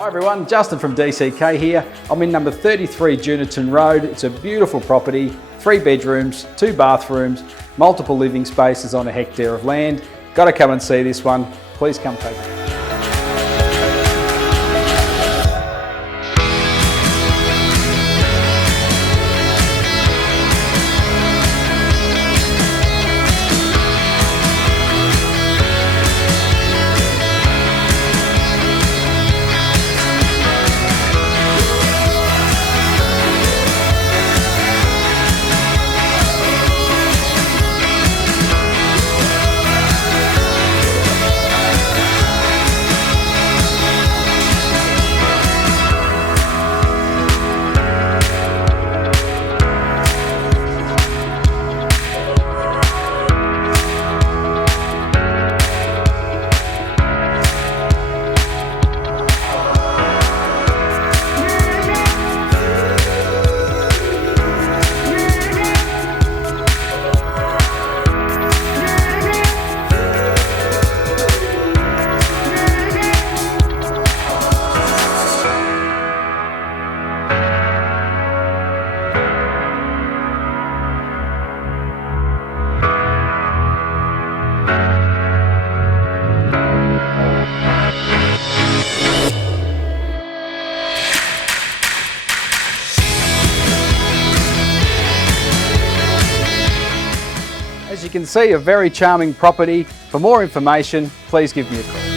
Hi everyone, Justin from DCK here. I'm in number 33 Junortoun Road. It's a beautiful property, 3 bedrooms, 2 bathrooms, multiple living spaces on a hectare of land. Got to come and see this one. Please come take it. As you can see, a very charming property. For more information, please give me a call.